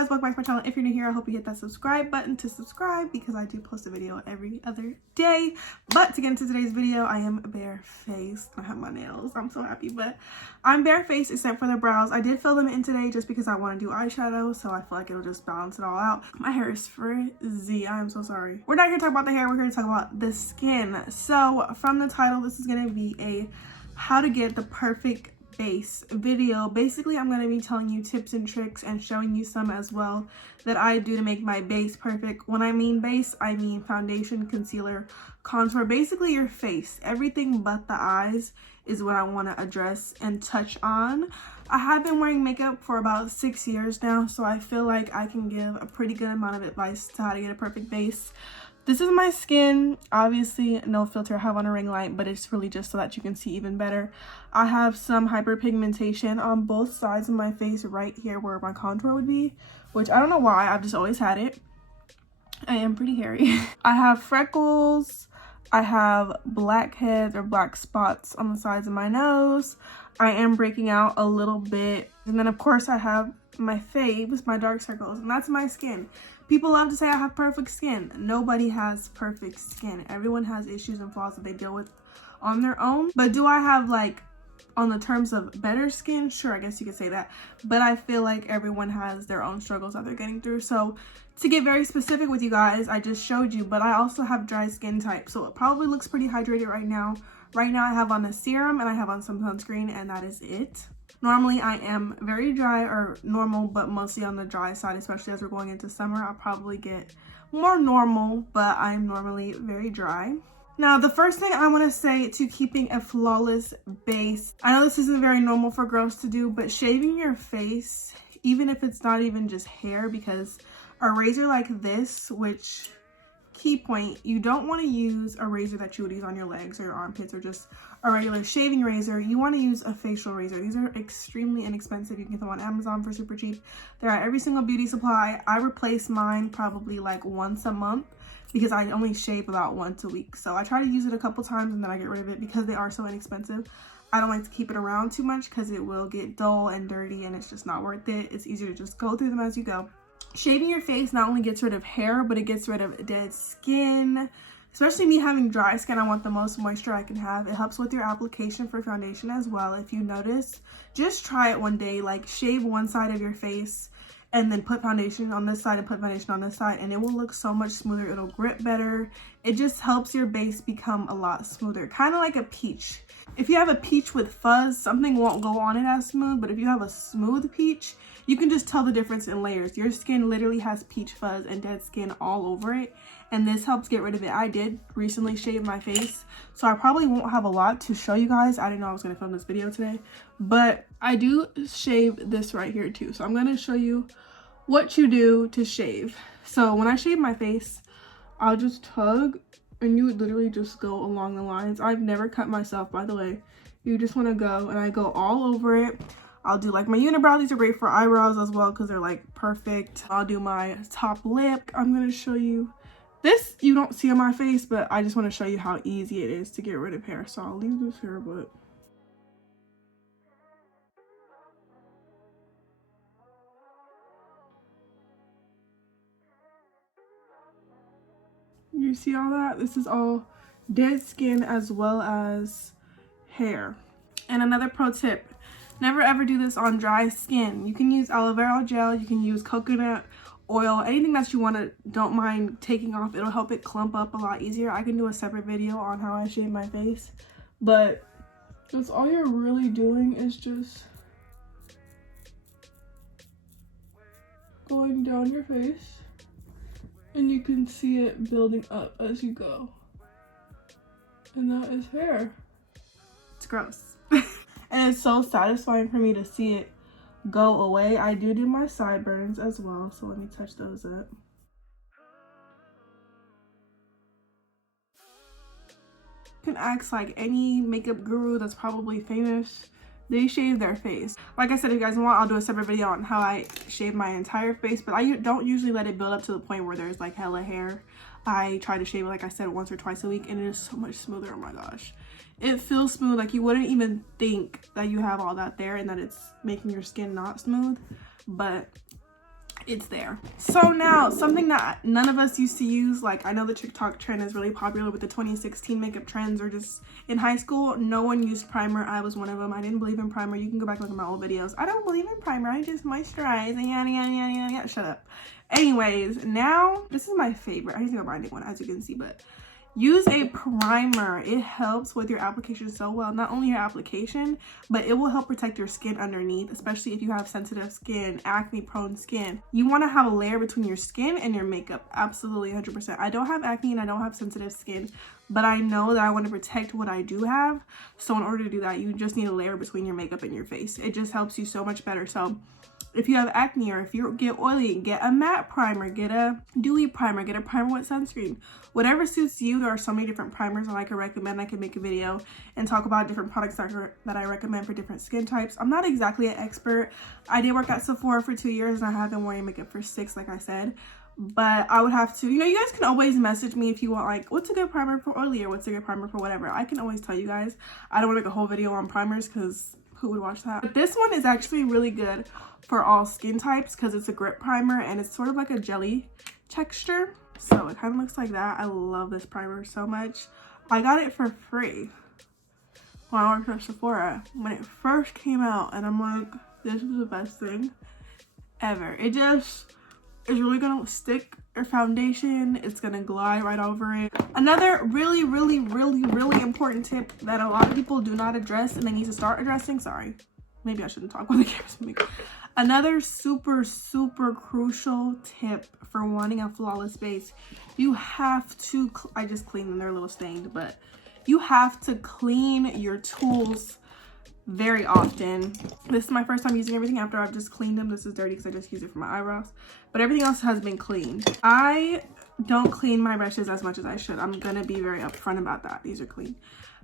guys, welcome back to my channel. If you're new here, I hope you hit that subscribe button to subscribe because I do post a video every other day. But to get into today's video, I am barefaced. I have my nails. I'm so happy, but I'm barefaced except for the brows. I did fill them in today just because I want to do eyeshadow, so I feel like it'll just balance it all out. My hair is frizzy. I am so sorry. We're not here to talk about the hair. We're here to talk about the skin. So from the title, this is going to be a how to get the perfect base video. Basically, I'm going to be telling you tips and tricks and showing you some as well that I do to make my base perfect. When I mean base, I mean foundation, concealer, contour, basically your face. Everything but the eyes is what I want to address and touch on. I have been wearing makeup for about 6 years now, so I feel like I can give a pretty good amount of advice to how to get a perfect base. This is my skin, obviously no filter. I have on a ring light, but it's really just so that you can see even better. I have some hyperpigmentation on both sides of my face right here where my contour would be, which I don't know why, I've just always had it. I am pretty hairy. I have freckles, I have blackheads or black spots on the sides of my nose. I am breaking out a little bit. And then of course I have my faves, my dark circles, and that's my skin. People love to say I have perfect skin. Nobody has perfect skin. Everyone has issues and flaws that they deal with on their own. But do I have, like, on the terms of better skin? Sure, I guess you could say that. But I feel like everyone has their own struggles that they're getting through. So to get very specific with you guys, I just showed you, but I also have dry skin type. So it probably looks pretty hydrated right now. Right now I have on a serum and I have on some sunscreen, and that is it. Normally I am very dry, or normal, but mostly on the dry side, especially as we're going into summer. I'll probably get more normal, but I'm normally very dry. Now, the first thing I want to say to keeping a flawless base, I know this isn't very normal for girls to do, but shaving your face, even if it's not even just hair, because a razor like this, which, key point, you don't want to use a razor that you would use on your legs or your armpits or just a regular shaving razor. You want to use a facial razor. These are extremely inexpensive. You can get them on Amazon for super cheap. They're at every single beauty supply. I replace mine probably like once a month because I only shave about once a week. So I try to use it a couple times and then I get rid of it because they are so inexpensive. I don't like to keep it around too much because it will get dull and dirty and it's just not worth it. It's easier to just go through them as you go. Shaving your face not only gets rid of hair, but it gets rid of dead skin. Especially me having dry skin, I want the most moisture I can have. It helps with your application for foundation as well. If you notice, just try it one day. Like, shave one side of your face and then put foundation on this side and put foundation on this side, and it will look so much smoother. It'll grip better. It just helps your base become a lot smoother, kind of like a peach. If you have a peach with fuzz, something won't go on it as smooth, but if you have a smooth peach, you can just tell the difference in layers. Your skin literally has peach fuzz and dead skin all over it, and this helps get rid of it. I did recently shave my face, so I probably won't have a lot to show you guys. I didn't know I was going to film this video today, but I do shave this right here too. So I'm going to show you what you do to shave. So when I shave my face, I'll just tug, and you would literally just go along the lines. I've never cut myself, by the way. You just want to go, and I go all over it. I'll do like my unibrow. These are great for eyebrows as well because they're like perfect. I'll do my top lip. I'm going to show you. This you don't see on my face, but I just want to show you how easy it is to get rid of hair. So I'll leave this here, but you see all that? This is all dead skin as well as hair. And another pro tip, never ever do this on dry skin. You can use aloe vera gel, you can use coconut oil, anything that you want to, don't mind taking off. It'll help it clump up a lot easier. I can do a separate video on how I shave my face, but that's all you're really doing is just going down your face, and you can see it building up as you go, and that is hair. It's gross. And it's so satisfying for me to see it go away. I do my sideburns as well, so let me touch those up. You can ask like any makeup guru that's probably famous. They shave their face. Like I said, if you guys want, I'll do a separate video on how I shave my entire face, but I don't usually let it build up to the point where there's like hella hair. I try to shave it, like I said, once or twice a week, and it is so much smoother. Oh my gosh, it feels smooth. Like, you wouldn't even think that you have all that there and that it's making your skin not smooth, but it's there. So now, something that none of us used to use, like I know the TikTok trend is really popular with the 2016 makeup trends, or just in high school, no one used primer. I was one of them. I didn't believe in primer. You can go back and look at my old videos. I don't believe in primer. I just moisturize and yada, yada, yada, yada, yada. Shut up. Anyways, now, this is my favorite. I need to go buy a new one, as you can see, but use a primer. It helps with your application so well. Not only your application, but it will help protect your skin underneath, especially if you have sensitive skin, acne prone skin. You want to have a layer between your skin and your makeup. Absolutely 100%. I don't have acne and I don't have sensitive skin, but I know that I want to protect what I do have. So in order to do that, you just need a layer between your makeup and your face. It just helps you so much better. So if you have acne, or if you get oily, get a matte primer, get a dewy primer, get a primer with sunscreen. Whatever suits you. There are so many different primers that I can recommend. I can make a video and talk about different products that I recommend for different skin types. I'm not exactly an expert. I did work at Sephora for 2 years and I have been wearing makeup for 6, like I said. But I would have to, you know, you guys can always message me if you want, like, what's a good primer for oily, or what's a good primer for whatever. I can always tell you guys. I don't want to make a whole video on primers because who would watch that? But this one is actually really good for all skin types because it's a grip primer and it's sort of like a jelly texture. So it kind of looks like that. I love this primer so much. I got it for free when I worked at Sephora when it first came out, and I'm like, this was the best thing ever. It just is really gonna stick your foundation. It's gonna glide right over it. Another really important tip that a lot of people do not address and they need to start addressing. Sorry, maybe I shouldn't talk when the camera's moving. Another super crucial tip for wanting a flawless base, you have to, I just cleaned them, they're a little stained, but you have to clean your tools very often. This is my first time using everything after I've just cleaned them. This is dirty because I just use it for my eyebrows, but everything else has been cleaned. I don't clean my brushes as much as I should. I'm gonna be very upfront about that. These are clean.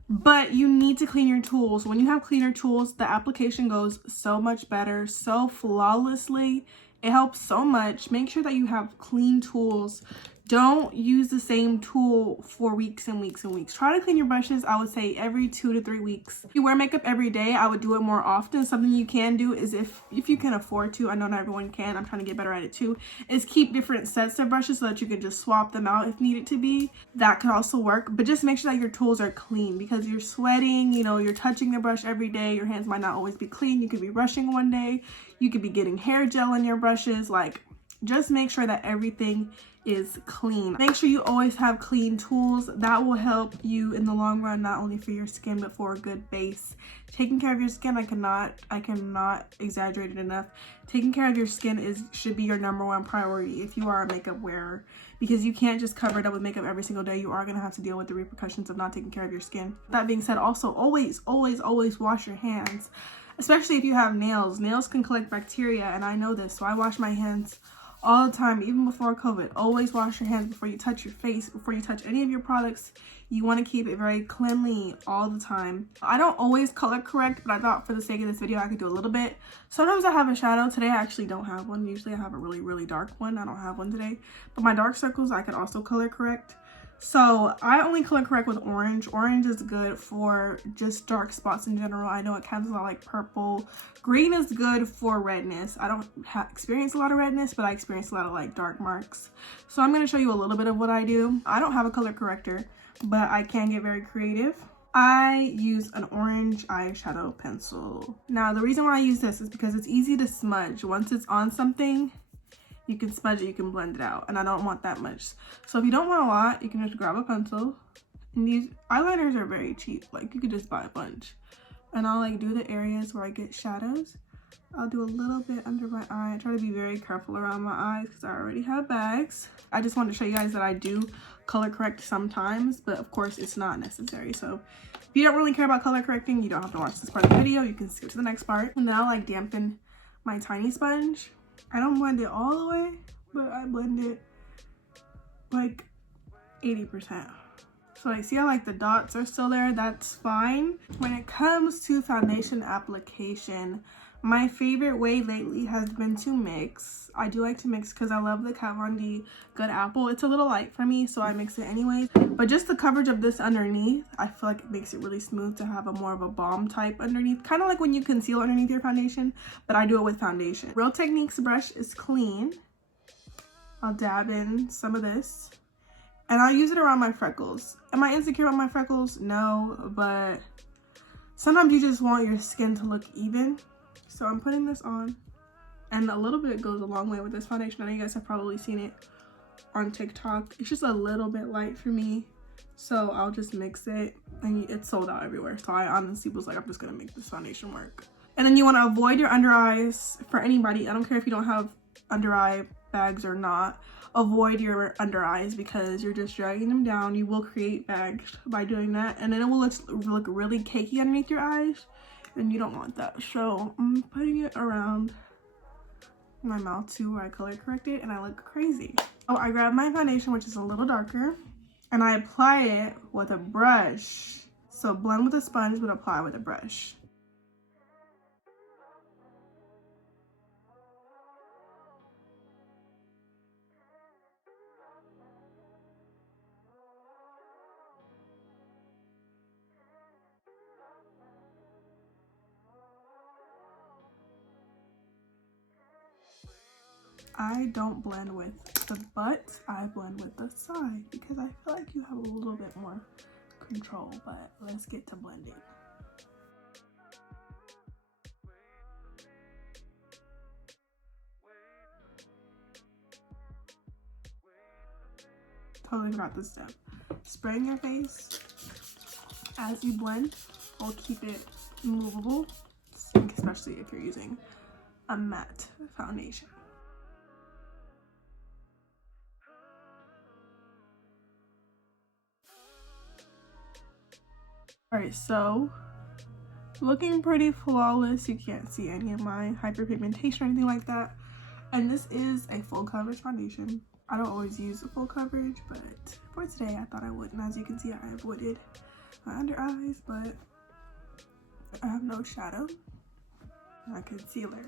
But you need to clean your tools. When you have cleaner tools, the application goes so much better, so flawlessly. It helps so much. Make sure that you have clean tools. Don't use the same tool for weeks and weeks and weeks. Try to clean your brushes, I would say, every 2 to 3 weeks. If you wear makeup every day, I would do it more often. Something you can do is if you can afford to, I know not everyone can, I'm trying to get better at it too, is keep different sets of brushes so that you can just swap them out if needed to be. That could also work, but just make sure that your tools are clean because you're sweating, you know, you're touching the brush every day. Your hands might not always be clean. You could be brushing one day. You could be getting hair gel in your brushes. Like, just make sure that everything is clean. Make sure you always have clean tools. That will help you in the long run, not only for your skin, but for a good base. Taking care of your skin, I cannot exaggerate it enough. Taking care of your skin should be your #1 priority if you are a makeup wearer, because you can't just cover it up with makeup every single day. You are going to have to deal with the repercussions of not taking care of your skin. That being said, also always wash your hands, especially if you have nails. Nails can collect bacteria, and I know this, so I wash my hands all the time, even before COVID. Always wash your hands before you touch your face, before you touch any of your products. You want to keep it very cleanly all the time. I don't always color correct, but I thought for the sake of this video I could do a little bit. Sometimes I have a shadow. Today I actually don't have one. Usually I have a really dark one. I don't have one today, but my dark circles I could also color correct. So I only color correct with orange. Orange is good for just dark spots in general. I know it cancels out like purple. Green is good for redness. I don't experience a lot of redness, but I experience a lot of like dark marks. So I'm going to show you a little bit of what I do. I don't have a color corrector, but I can get very creative. I use an orange eyeshadow pencil. Now the reason why I use this is because it's easy to smudge. Once it's on something, you can smudge it, you can blend it out, and I don't want that much. So if you don't want a lot, you can just grab a pencil. And these eyeliners are very cheap. Like, you could just buy a bunch. And I'll like do the areas where I get shadows. I'll do a little bit under my eye. I try to be very careful around my eyes because I already have bags. I just wanted to show you guys that I do color correct sometimes, but of course it's not necessary. So if you don't really care about color correcting, you don't have to watch this part of the video. You can skip to the next part. And then I'll like dampen my tiny sponge. I don't blend it all the way, but I blend it like 80%. So I see how like the dots are still there. That's fine. When it comes to foundation application, my favorite way lately has been to mix. I do like to mix because I love the Kat Von D Good Apple. It's a little light for me, so I mix it anyways. But just the coverage of this underneath, I feel like it makes it really smooth to have a more of a balm type underneath. Kind of like when you conceal underneath your foundation, but I do it with foundation. Real Techniques brush is clean. I'll dab in some of this. And I'll use it around my freckles. Am I insecure about my freckles? No, but sometimes you just want your skin to look even. So I'm putting this on. And a little bit goes a long way with this foundation. I know you guys have probably seen it on TikTok. It's just a little bit light for me. So I'll just mix it. And it's sold out everywhere. So I honestly was like, I'm just going to make this foundation work. And then you want to avoid your under eyes. For anybody, I don't care if you don't have under eye bags or not. Avoid your under eyes because you're just dragging them down. You will create bags by doing that, and then it will look really cakey underneath your eyes, and you don't want that. So I'm putting it around my mouth too, where I color correct it, and I look crazy. Oh, I grab my foundation, which is a little darker, and I apply it with a brush. So blend with a sponge, but apply with a brush. I don't blend with the butt, I blend with the side because I feel like you have a little bit more control, but let's get to blending. Totally forgot this step. Spraying your face as you blend will keep it movable, especially if you're using a matte foundation. Alright, so looking pretty flawless. You can't see any of my hyperpigmentation or anything like that. And this is a full coverage foundation. I don't always use a full coverage, but for today I thought I would. And as you can see, I avoided my under eyes, but I have no shadow. My concealer.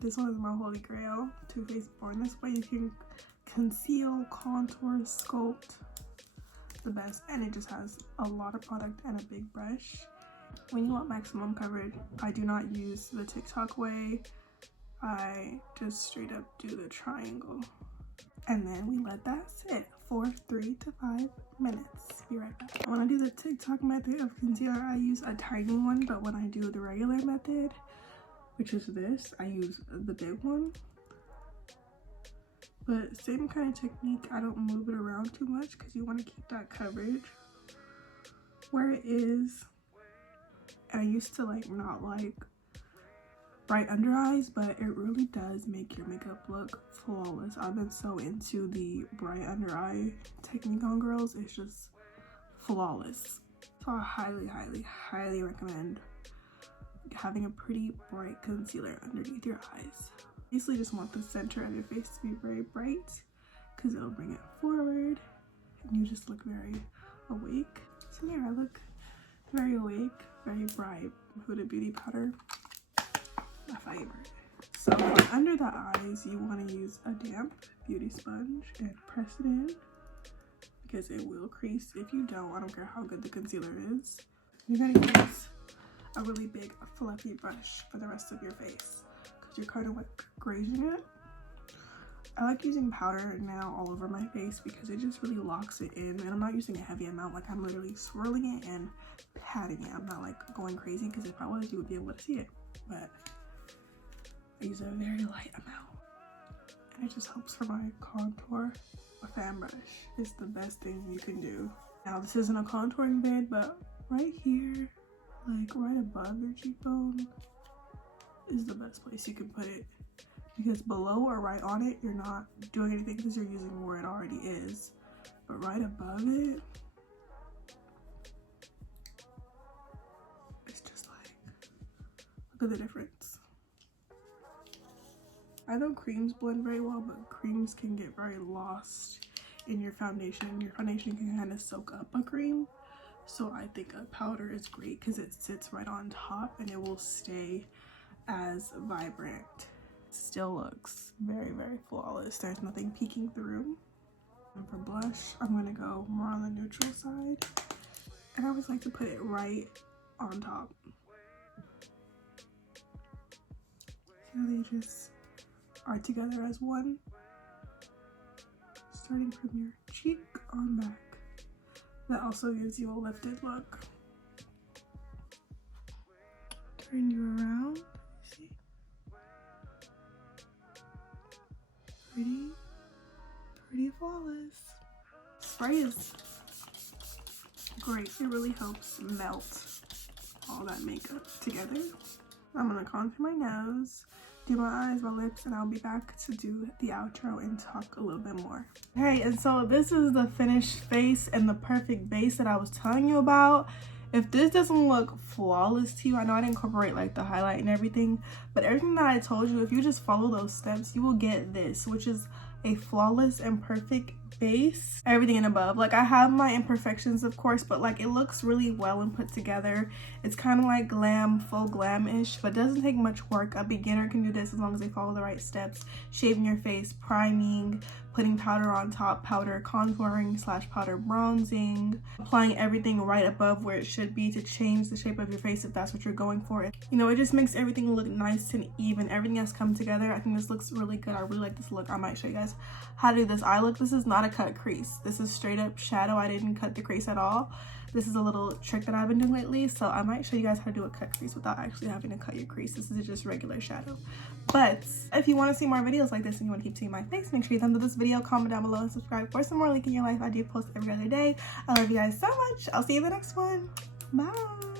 This one is my holy grail. Too Faced Born This Way. You can conceal, contour, sculpt the best, and it just has a lot of product and a big brush. When you want maximum coverage, I do not use the TikTok way. I just straight up do the triangle, and then we let that sit for 3 to 5 minutes. Be right back. When I do the TikTok method of concealer, I use a tiny one, but when I do the regular method, which is this, I use the big one. But same kind of technique, I don't move it around too much because you want to keep that coverage where it is. And I used to not like bright under eyes, but it really does make your makeup look flawless. I've been so into the bright under eye technique on girls. It's just flawless. So I highly, highly, highly recommend having a pretty bright concealer underneath your eyes. Basically just want the center of your face to be very bright because it'll bring it forward and you just look very awake. So there, I look very awake, very bright. Huda Beauty powder, my favorite. So for under the eyes, you want to use a damp beauty sponge and press it in because it will crease. If you don't, I don't care how good the concealer is. You're going to use a really big fluffy brush for the rest of your face because you're kind of grazing it. I like using powder now all over my face because it just really locks it in, and I'm not using a heavy amount. Like, I'm literally swirling it and patting it. I'm not going crazy because if I was, you would be able to see it, but I use a very light amount, and it just helps for my contour. A fan brush is the best thing you can do. Now, this isn't a contouring bed, but right here, right above your cheekbone, is the best place you can put it. Because below or right on it, you're not doing anything because you're using where it already is. But right above it, it's just look at the difference. I know creams blend very well, but creams can get very lost in your foundation. Your foundation can kind of soak up a cream. So I think a powder is great because it sits right on top and it will stay as vibrant. Still looks very, very flawless. There's nothing peeking through. And for blush, I'm going to go more on the neutral side, and I always like to put it right on top so they just are together as one. starting from your cheek on back. That also gives you a lifted look. Turn you around. See? Pretty flawless. Spray is great. It really helps melt all that makeup together. I'm gonna contour my nose, do my eyes, my lips, and I'll be back to do the outro and talk a little bit more. Hey, and so this is the finished face and the perfect base that I was telling you about. If this doesn't look flawless to you, I know I didn't incorporate like the highlight and everything, but everything that I told you, if you just follow those steps, you will get this, which is a flawless and perfect base. Everything and above. Like, I have my imperfections, of course, but like it looks really well and put together. It's kind of like glam, full glam-ish, but doesn't take much work. A beginner can do this as long as they follow the right steps. Shaving your face, priming, putting powder on top, powder contouring / powder bronzing, applying everything right above where it should be to change the shape of your face if that's what you're going for. You know, it just makes everything look nice and even. Everything has come together. I think this looks really good. I really like this look. I might show you guys how to do this eye look. This is not a cut crease. This is straight up shadow. I didn't cut the crease at all. This is a little trick that I've been doing lately, so I might show you guys how to do a cut crease without actually having to cut your crease. This is just regular shadow. But if you want to see more videos like this and you want to keep seeing my face, make sure you thumbs up this video, comment down below, and subscribe for some more Link in Your Life. I do post every other day. I love you guys so much. I'll see you in the next one. Bye.